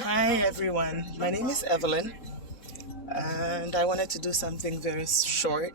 Hi everyone, my name is Evelyn, and I wanted to do something very short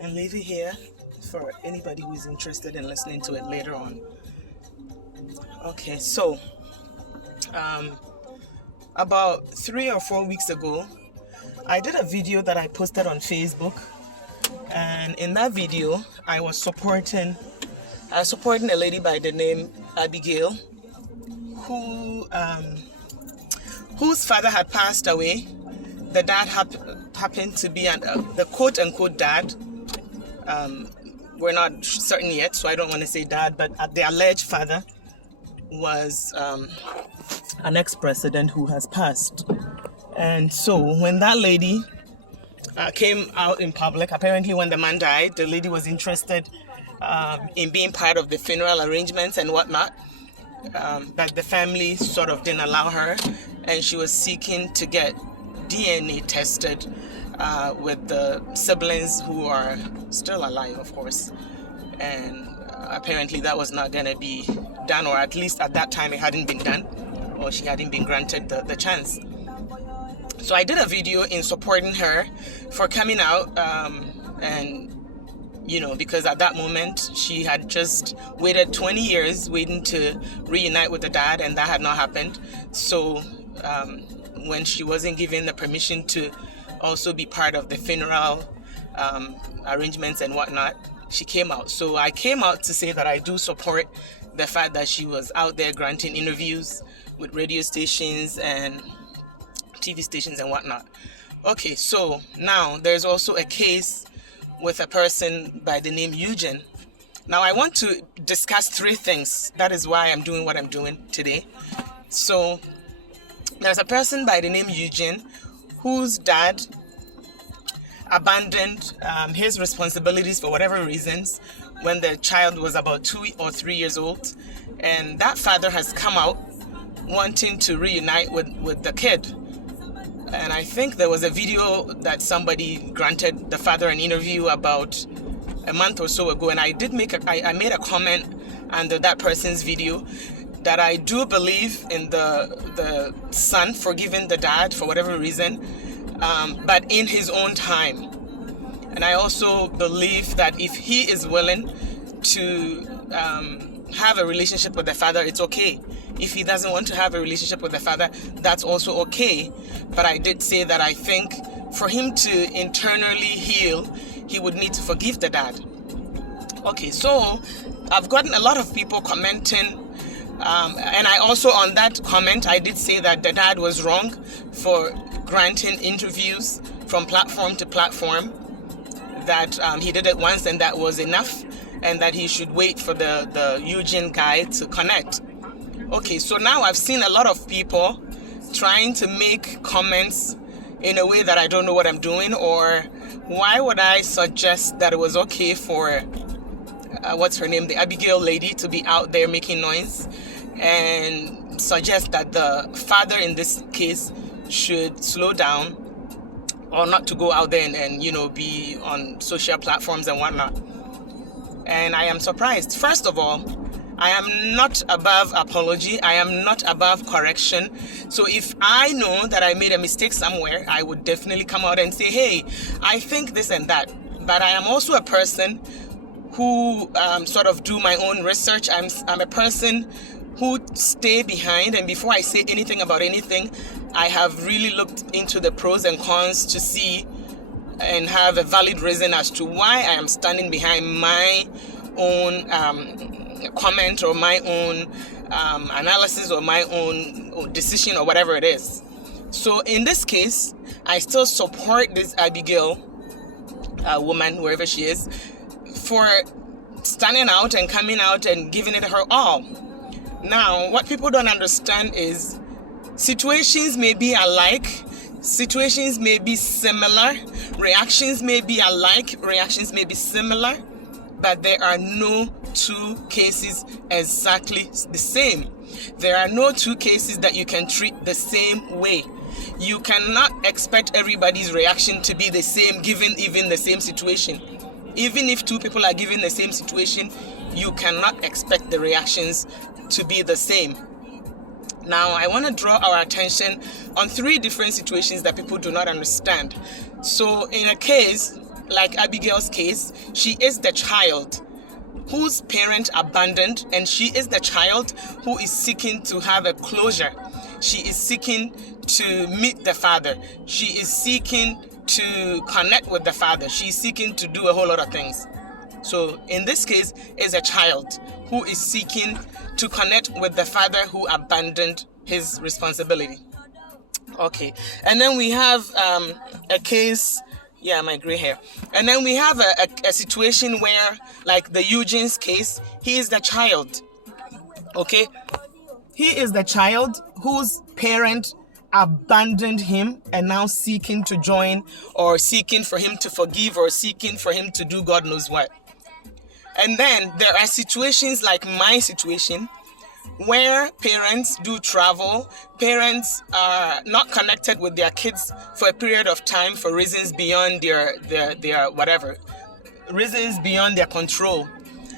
and leave it here for anybody who is interested in listening to it later on. Okay, so about 3 or 4 weeks ago, I did a video that I posted on Facebook, and in that video, I was supporting a lady by the name Abigail, whose father had passed away. The dad happened to be the quote-unquote dad. We're not certain yet, so I don't want to say dad, but the alleged father was an ex-president who has passed. And so when that lady came out in public, apparently when the man died, the lady was interested in being part of the funeral arrangements and whatnot, but the family sort of didn't allow her, and she was seeking to get DNA tested with the siblings who are still alive, of course. And apparently that was not going to be done, or at least at that time it hadn't been done, or she hadn't been granted the chance. So I did a video in supporting her for coming out, and because at that moment she had just waited 20 years waiting to reunite with the dad, and that had not happened. So when she wasn't given the permission to also be part of the funeral arrangements and whatnot, she came out. So I came out to say that I do support the fact that she was out there granting interviews with radio stations and TV stations and whatnot. Okay, so now there's also a case with a person by the name Eugene. Now I want to discuss 3 things. That is why I'm doing what I'm doing today. So there's a person by the name Eugene whose dad abandoned his responsibilities for whatever reasons when the child was about 2 or 3 years old, and that father has come out wanting to reunite with the kid. And I think there was a video that somebody granted the father an interview about a month or so ago, and I made a comment under that person's video that I do believe in the son forgiving the dad for whatever reason, but in his own time. And I also believe that if he is willing to have a relationship with the father, it's okay. If he doesn't want to have a relationship with the father, that's also okay. But I did say that I think for him to internally heal, he would need to forgive the dad. Okay, so I've gotten a lot of people commenting, and I also, on that comment, I did say that the dad was wrong for granting interviews from platform to platform, that he did it once and that was enough, and that he should wait for the Eugene guy to connect. Okay, so now I've seen a lot of people trying to make comments in a way that I don't know what I'm doing, or why would I suggest that it was okay for what's her name, the Abigail lady, to be out there making noise, and suggest that the father in this case should slow down, or not to go out there and be on social platforms and whatnot. And I am surprised. First of all, I am not above apology. I am not above correction. So if I know that I made a mistake somewhere, I would definitely come out and say, hey, I think this and that. But I am also a person who sort of do my own research. I'm a person who stay behind, and before I say anything about anything, I have really looked into the pros and cons to see and have a valid reason as to why I am standing behind my own comment, or my own analysis, or my own decision, or whatever it is. So in this case, I still support this Abigail woman, wherever she is, for standing out and coming out and giving it her all. Now, what people don't understand is situations may be alike, situations may be similar, reactions may be alike, reactions may be similar, but there are no 2 cases exactly the same. There are no 2 cases that you can treat the same way. You cannot expect everybody's reaction to be the same given even the same situation. Even if 2 people are given the same situation, you cannot expect the reactions to be the same. Now, I want to draw our attention on 3 different situations that people do not understand. So, in a case like Abigail's case, she is the child whose parent abandoned, and she is the child who is seeking to have a closure. She is seeking to meet the father. She is seeking to connect with the father. She is seeking to do a whole lot of things. So in this case, is a child who is seeking to connect with the father who abandoned his responsibility. Okay, and then we have a case, my gray hair. And then we have a situation where, like the Eugene's case, he is the child. Okay, he is the child whose parent abandoned him and now seeking to join, or seeking for him to forgive, or seeking for him to do God knows what. And then there are situations like my situation where parents do travel, parents are not connected with their kids for a period of time for reasons beyond their whatever, reasons beyond their control.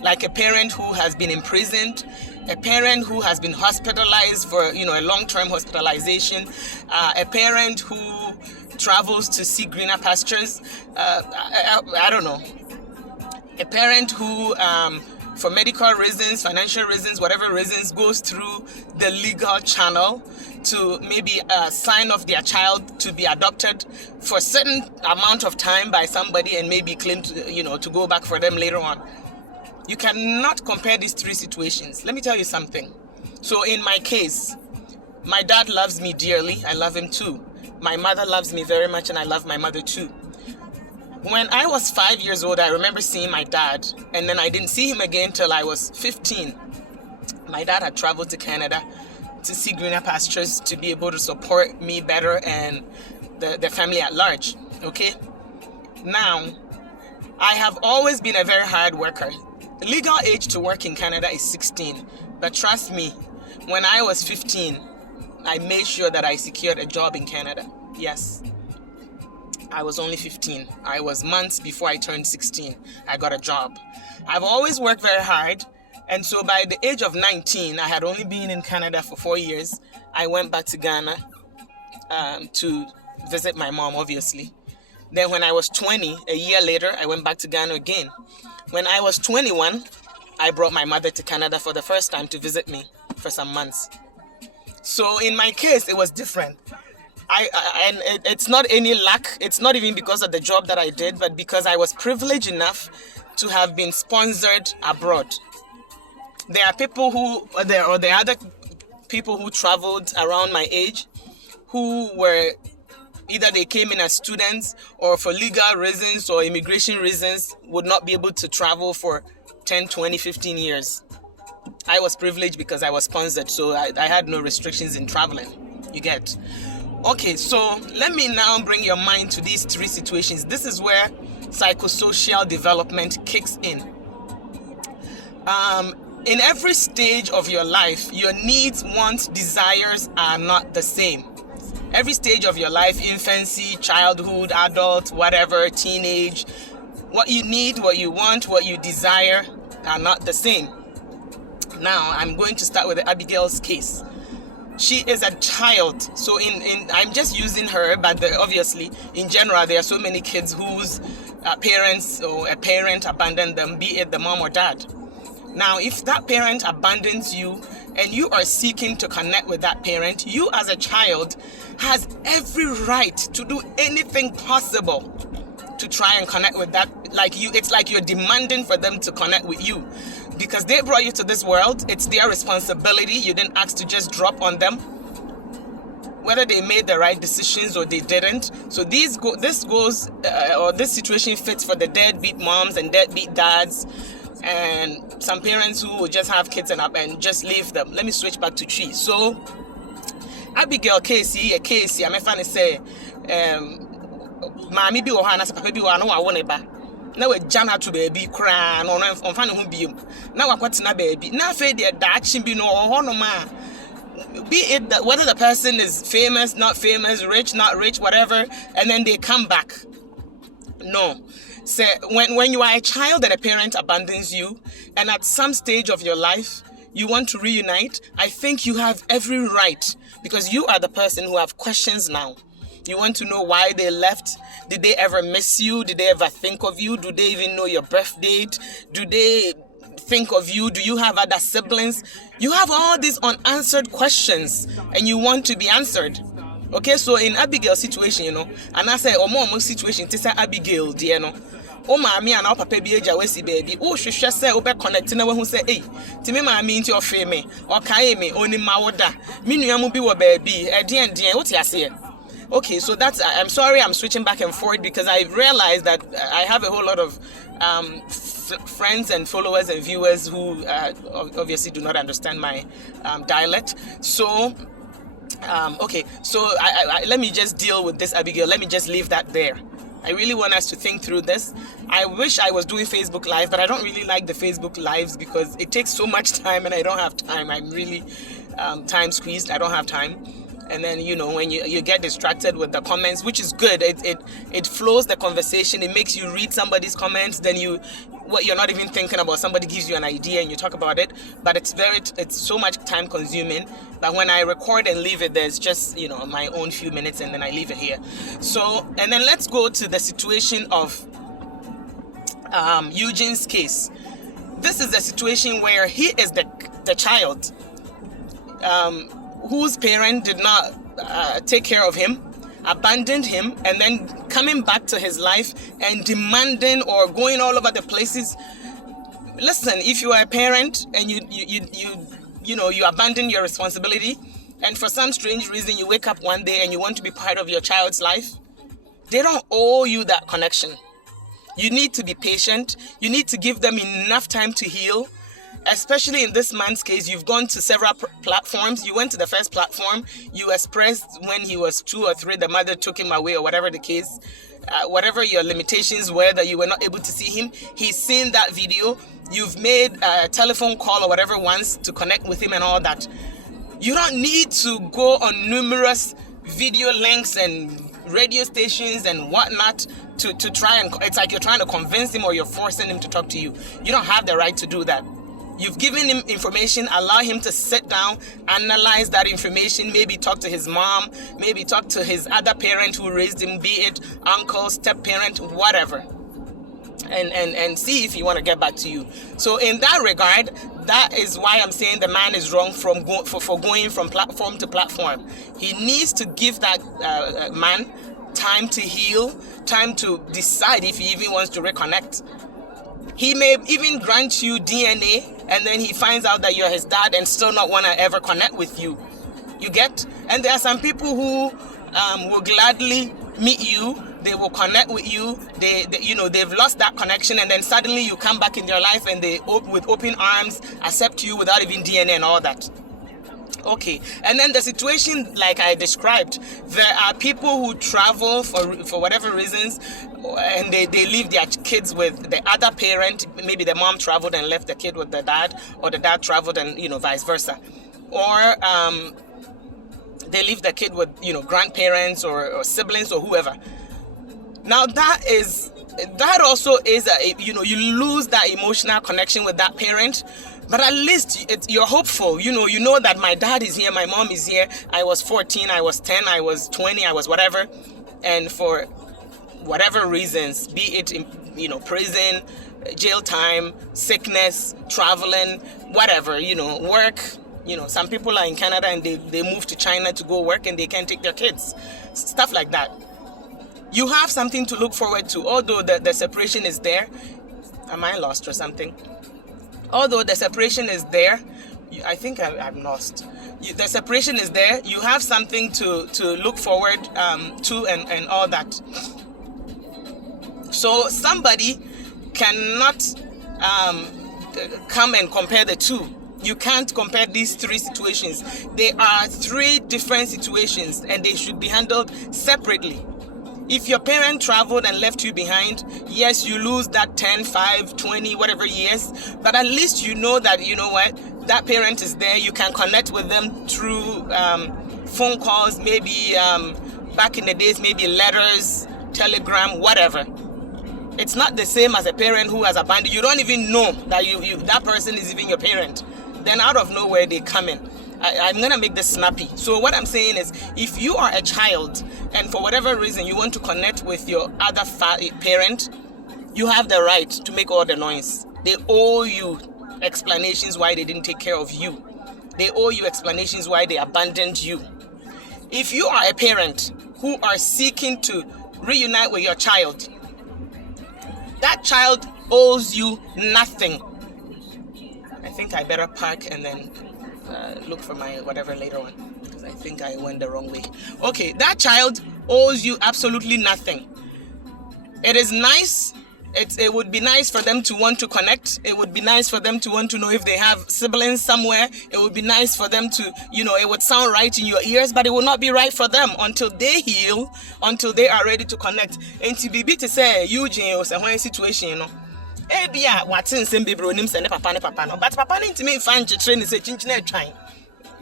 Like a parent who has been imprisoned, a parent who has been hospitalized for a long-term hospitalization, a parent who travels to see greener pastures, I don't know. A parent who, for medical reasons, financial reasons, whatever reasons, goes through the legal channel to maybe sign off their child to be adopted for a certain amount of time by somebody and maybe claim to go back for them later on. You cannot compare these 3 situations. Let me tell you something. So in my case, my dad loves me dearly. I love him too. My mother loves me very much, and I love my mother too. When I was 5 years old, I remember seeing my dad, and then I didn't see him again till I was 15. My dad had traveled to Canada to see greener pastures to be able to support me better and the family at large. Okay? Now, I have always been a very hard worker. The legal age to work in Canada is 16. But trust me, when I was 15, I made sure that I secured a job in Canada. Yes. I was only 15. I was months before I turned 16. I got a job. I've always worked very hard. And so by the age of 19, I had only been in Canada for 4 years. I went back to Ghana to visit my mom, obviously. Then when I was 20, a year later, I went back to Ghana again. When I was 21, I brought my mother to Canada for the first time to visit me for some months. So in my case, it was different. And it's not any luck. It's not even because of the job that I did, but because I was privileged enough to have been sponsored abroad. There are people there are other people who traveled around my age who were either they came in as students or for legal reasons or immigration reasons would not be able to travel for 10, 20, 15 years. I was privileged because I was sponsored, so I had no restrictions in traveling. You get? Okay, so let me now bring your mind to these 3 situations. This is where psychosocial development kicks in. In every stage of your life, your needs, wants, desires are not the same. Every stage of your life, infancy, childhood, adult, whatever, teenage, what you need, what you want, what you desire are not the same. Now, I'm going to start with Abigail's case. She is a child, so I'm just using her, but obviously, in general, there are so many kids whose parents or a parent abandoned them, be it the mom or dad. Now, if that parent abandons you and you are seeking to connect with that parent, you as a child has every right to do anything possible to try and connect with that. It's like you're demanding for them to connect with you. Because they brought you to this world, it's their responsibility. You didn't ask to just drop on them. Whether they made the right decisions or they didn't. So this situation fits for the deadbeat moms and deadbeat dads, and some parents who will just have kids and just leave them. Let me switch back to Chi. So Abigail Casey, I'm a fan say, Mami bi ohana se papa bi wa no wa wone ba. Na we jam to baby kra no on fa ne ho biom na wakwatena baby na afa de daachi bi no ho no ma, be it that whether the person is famous, not famous, rich, not rich, whatever, and then they come back. No. So when you are a child and a parent abandons you, and at some stage of your life you want to reunite, I think you have every right, because you are the person who have questions now. You want to know why they left. Did they ever miss you? Did they ever think of you? Do they even know your birth date? Do they think of you? Do you have other siblings? You have all these unanswered questions and you want to be answered. Okay, so in Abigail's situation, and I say Omo situation, this is Abigail, dear, O mommy and our papa be a wesi baby. Oh, she say obe connect na who say, hey, Timmy mommy into your fame or kaime only mawoda. Minuamu be wa baby, a dear, what you say? Okay, so that's, I'm sorry I'm switching back and forth because I realized that I have a whole lot of friends and followers and viewers who obviously do not understand my dialect. So, okay, so I let me just deal with this, Abigail. Let me just leave that there. I really want us to think through this. I wish I was doing Facebook Live, but I don't really like the Facebook Lives because it takes so much time and I don't have time. I'm really time squeezed. I don't have time. And then, when you get distracted with the comments, which is good, it flows the conversation. It makes you read somebody's comments. Then you're not even thinking about. Somebody gives you an idea and you talk about it. But it's so much time consuming. But when I record and leave it, there's just, my own few minutes and then I leave it here. So, and then let's go to the situation of Eugene's case. This is the situation where he is the child. Whose parent did not take care of him, abandoned him, and then coming back to his life and demanding or going all over the places. Listen, if you are a parent and you abandon your responsibility, and for some strange reason you wake up one day and you want to be part of your child's life, they don't owe you that connection. You need to be patient. You need to give them enough time to heal. Especially in this man's case, you've gone to several platforms. You went to the first platform. You expressed when he was 2 or 3, the mother took him away or whatever the case. Whatever your limitations were that you were not able to see him. He's seen that video. You've made a telephone call or whatever once to connect with him and all that. You don't need to go on numerous video links and radio stations and whatnot to try and... It's like you're trying to convince him or you're forcing him to talk to you. You don't have the right to do that. You've given him information, allow him to sit down, analyze that information, maybe talk to his mom, maybe talk to his other parent who raised him, be it uncle, step-parent, whatever, and see if he want to get back to you. So in that regard, that is why I'm saying the man is wrong for going from platform to platform. He needs to give that man time to heal, time to decide if he even wants to reconnect. He may even grant you DNA and then he finds out that you're his dad and still not want to ever connect with you. You get? And there are some people who will gladly meet you. They will connect with you. They've lost that connection and then suddenly you come back in their life and they with open arms accept you without even DNA and all that. Okay, and then the situation like I described, there are people who travel for whatever reasons and they leave their kids with the other parent. Maybe the mom traveled and left the kid with the dad, or the dad traveled and vice versa, or they leave the kid with grandparents or siblings or whoever. Now that also is you lose that emotional connection with that parent. But at least you're hopeful. You know that my dad is here, my mom is here. I was 14, I was 10, I was 20, I was whatever. And for whatever reasons, be it in, prison, jail time, sickness, traveling, whatever, work. Some people are in Canada and they move to China to go work and they can't take their kids. Stuff like that. You have something to look forward to, although the separation is there. Am I lost or something? Although the separation is there, I think I'm lost. The separation is there. You have something to look forward to and all that. So somebody cannot come and compare the two. You can't compare these 3 situations. They are 3 different situations and they should be handled separately. If your parent traveled and left you behind, yes, you lose that 10, 5, 20, whatever years, but at least you know that, that parent is there. You can connect with them through phone calls, maybe back in the days, maybe letters, telegram, whatever. It's not the same as a parent who has abandoned you. You don't even know that that person is even your parent. then out of nowhere they come in. I'm gonna make this snappy. So what I'm saying is, if you are a child and for whatever reason you want to connect with your other parent, you have the right to make all the noise. They owe you explanations why they didn't take care of you. They owe you explanations why they abandoned you. If you are a parent who are seeking to reunite with your child, that child owes you nothing. I think I better park and then look for my whatever later on, because I think I went the wrong way. Okay, that child owes you absolutely nothing. It is nice. It would be nice for them to want to connect. It would be nice for them to want to know if they have siblings somewhere. It would be nice for them to, it would sound right in your ears, but it will not be right for them until they heal, until they are ready to connect. And to be to say, Eugene was a situation, Ebia, what's in some baby names and papa, no, but papa didn't mean find your train is a chinchine trying.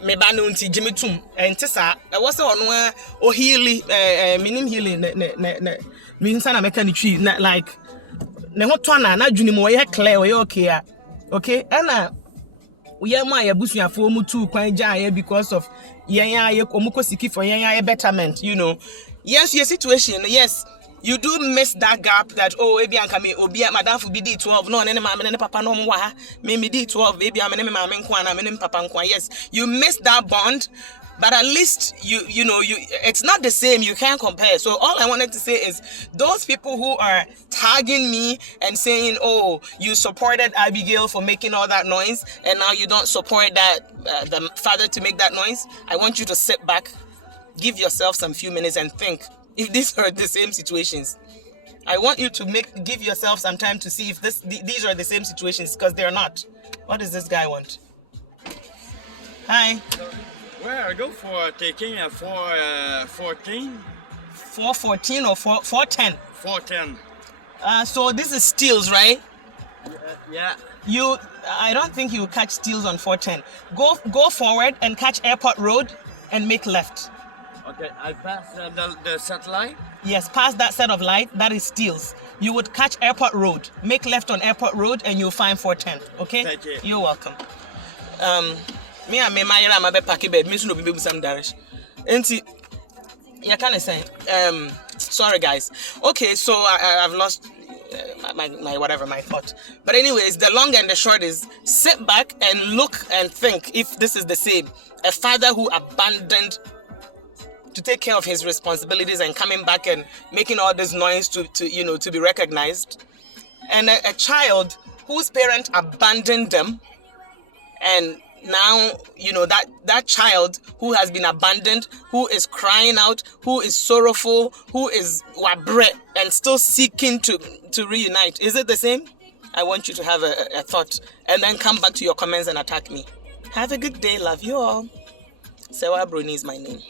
Meba no nti Jimmy Tum and Tessa. I was on where or healing, meaning healing, means an American tree, like. Ne ho twana na dwuni mo ye clear we okay and we are my abusuafo mu tu kwan gya because of yen ya omuko siki for yen ya betterment, yes, your situation, yes, you do miss that gap that ebi anka me obi madam fu bi di 12 no ne mama ne papa no mo wa me di 12 baby am ne mama nko na me ne papa nko. Yes, you miss that bond. But at least you it's not the same. You can't compare. So all I wanted to say is those people who are tagging me and saying, "Oh, you supported Abigail for making all that noise, and now you don't support that the father to make that noise." I want you to sit back, give yourself some few minutes, and think if these are the same situations. I want you to give yourself some time to see if these are the same situations, because they're not. What does this guy want? Hi. Well, I go for taking a 414. 414 or 410? 410. So this is steals, right? Yeah. I don't think you will catch steals on 410. Go forward and catch Airport Road and make left. Okay, I pass the satellite. Yes, past that set of light, that is steals. You would catch Airport Road, make left on Airport Road, and you'll find 410. Okay? Thank you. You're welcome. Me and my ira my packy bed, me no be some direction. Enti, you can say, sorry guys. Okay, so I've lost my whatever, my thought. But anyways, the long and the short is sit back and look and think if this is the same. A father who abandoned to take care of his responsibilities and coming back and making all this noise to be recognized. And a child whose parent abandoned them, and now, that child who has been abandoned, who is crying out, who is sorrowful, who is wabre and still seeking to reunite. Is it the same? I want you to have a thought and then come back to your comments and attack me. Have a good day. Love you all. Sewa Bruni is my name.